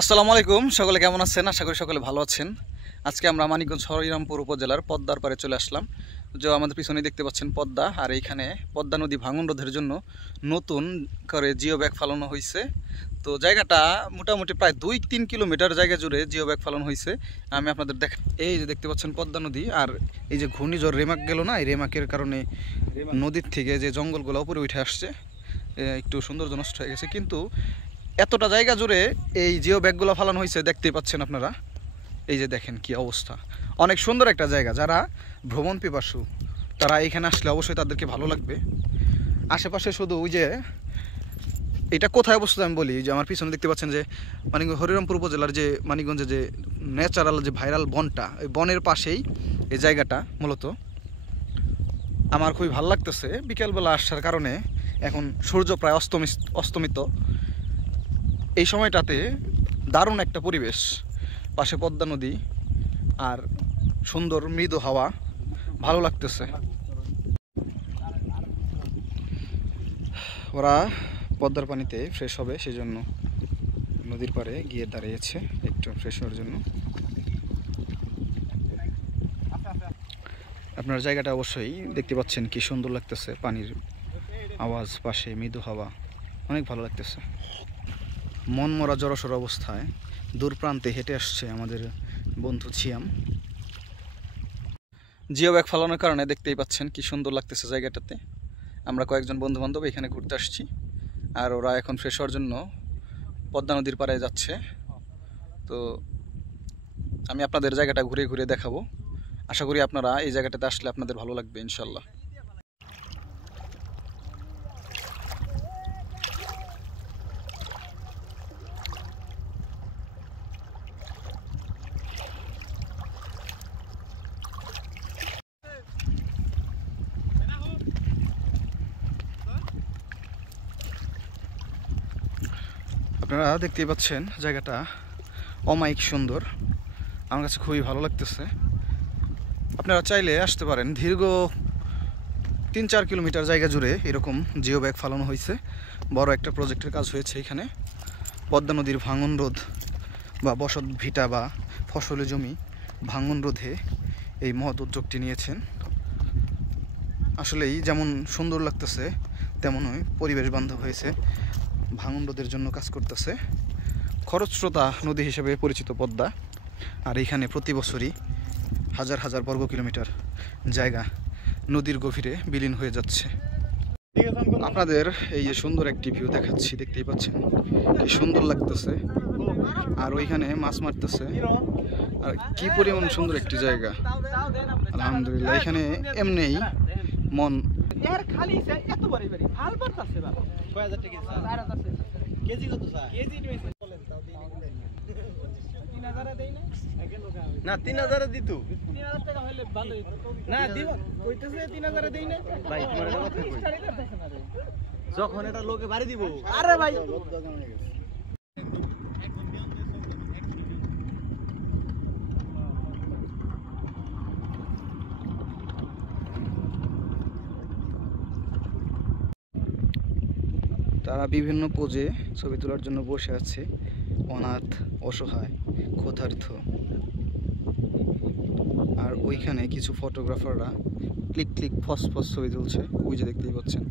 আসসালামু আলাইকুম, সকলে কেমন আছেন? আশা করি সকলে ভালো আছেন। আজকে আমরা মানিকগঞ্জ হরিরামপুর উপজেলার পদ্মার পাড়ে চলে আসলাম। যে আমাদের পিছনে দেখতে পাচ্ছেন পদ্মা, আর এইখানে পদ্মা নদী ভাঙন রোধের জন্য নতুন করে জিও ব্যাগ ফালানো হয়েছে। তো জায়গাটা মোটামুটি প্রায় 2-3 কিলোমিটার জায়গা জুড়ে জিও ব্যাগ ফালানো হয়েছে। আমি আপনাদের এই যে দেখতে পাচ্ছেন পদ্মা নদী, আর এই যে ঘূর্ণিঝড় রেমাক গেল না, এই রেমাকের কারণে নদীর থেকে যে জঙ্গলগুলো উপরে উঠে আসছে, একটু সৌন্দর্য নষ্ট হয়ে গেছে। কিন্তু এতটা জায়গা জুড়ে এই জিও ব্যাগগুলো ফালানো হয়েছে, দেখতেই পাচ্ছেন আপনারা। এই যে দেখেন কি অবস্থা, অনেক সুন্দর একটা জায়গা। যারা ভ্রমণ পিপাসু তারা এখানে আসলে অবশ্যই তাদেরকে ভালো লাগবে। আশেপাশে শুধু ওই যে এটা কোথায় অবস্থিত আমি বলি, যে আমার পিছনে দেখতে পাচ্ছেন যে মানিকগঞ্জ হরিরামপুর উপজেলার যে মানিকগঞ্জে যে ন্যাচারাল যে ভাইরাল বনটা, ওই বনের পাশেই এই জায়গাটা। মূলত আমার খুবই ভালো লাগতেছে বিকেলবেলা আসার কারণে। এখন সূর্য প্রায় অস্তমিত। এই সময়টাতে দারুণ একটা পরিবেশ, পাশে পদ্মা নদী আর সুন্দর মৃদু হাওয়া, ভালো লাগতেছে। ওরা পদ্মার পানিতে ফ্রেশ হবে, সেই জন্য নদীর পাড়ে গিয়ে দাঁড়িয়েছে একটু ফ্রেশ হওয়ার জন্য। আপনার জায়গাটা অবশ্যই দেখতে পাচ্ছেন কি সুন্দর লাগতেছে, পানির আওয়াজ, পাশে মৃদু হাওয়া, অনেক ভালো লাগতেছে। মন মরা জড়সড় অবস্থায় দূর প্রান্তে হেঁটে আসছে আমাদের বন্ধু ছিয়াম। জিও ব্যাগ ফালানোর কারণে দেখতেই পাচ্ছেন কি সুন্দর লাগতেছে জায়গাটাতে। আমরা কয়েকজন বন্ধু বান্ধব এখানে ঘুরতে আসছি, আর ওরা এখন ফ্রেশ হওয়ার জন্য পদ্মা নদীর পাড়ে যাচ্ছে। তো আমি আপনাদের জায়গাটা ঘুরে ঘুরে দেখাবো। আশা করি আপনারা এই জায়গাটাতে আসলে আপনাদের ভালো লাগবে ইনশাল্লাহ। আপনারা দেখতেই পাচ্ছেন জায়গাটা অমায়িক সুন্দর, আমার কাছে খুবই ভালো লাগতেছে। আপনারা চাইলে আসতে পারেন। দীর্ঘ 3-4 কিলোমিটার জায়গা জুড়ে এরকম জিও ব্যাগ ফালানো হয়েছে। বড় একটা প্রজেক্টের কাজ হয়েছে এখানে। পদ্মা নদীর ভাঙন রোধ বা বসত ভিটা বা ফসলি জমি ভাঙন রোধে এই মহৎ উদ্যোগটি নিয়েছেন। আসলেই যেমন সুন্দর লাগতেছে, তেমনই পরিবেশ বান্ধব হয়েছে। ভাঙন রোধের জন্য কাজ করতেছে। খরস্রোতা নদী হিসেবে পরিচিত পদ্মা, আর এইখানে প্রতি বছরই হাজার হাজার বর্গ কিলোমিটার জায়গা নদীর গভীরে বিলীন হয়ে যাচ্ছে। আপনাদের এই যে সুন্দর একটি ভিউ দেখাচ্ছি, দেখতেই পাচ্ছেন কি সুন্দর লাগতেছে। আর ওইখানে মাছ মারতেছে, আর কি পরিমাণ সুন্দর একটি জায়গা। আলহামদুলিল্লাহ, এখানে এমনিই মন না 3000 দিত না দিব কইতেছে 3000 দেই না ভাই, তোমার এটা কথা কই, যখন এটা লোকে বাড়ি দিব। আরে ভাই তারা বিভিন্ন পোজে ছবি তোলার জন্য বসে আছে, অনাথ, অসহায়, ক্ষুধার্ত। আর ওইখানে কিছু ফটোগ্রাফাররা ক্লিক ক্লিক ফস ফস ছবি তুলছে, ওই যে দেখতেই পাচ্ছেন।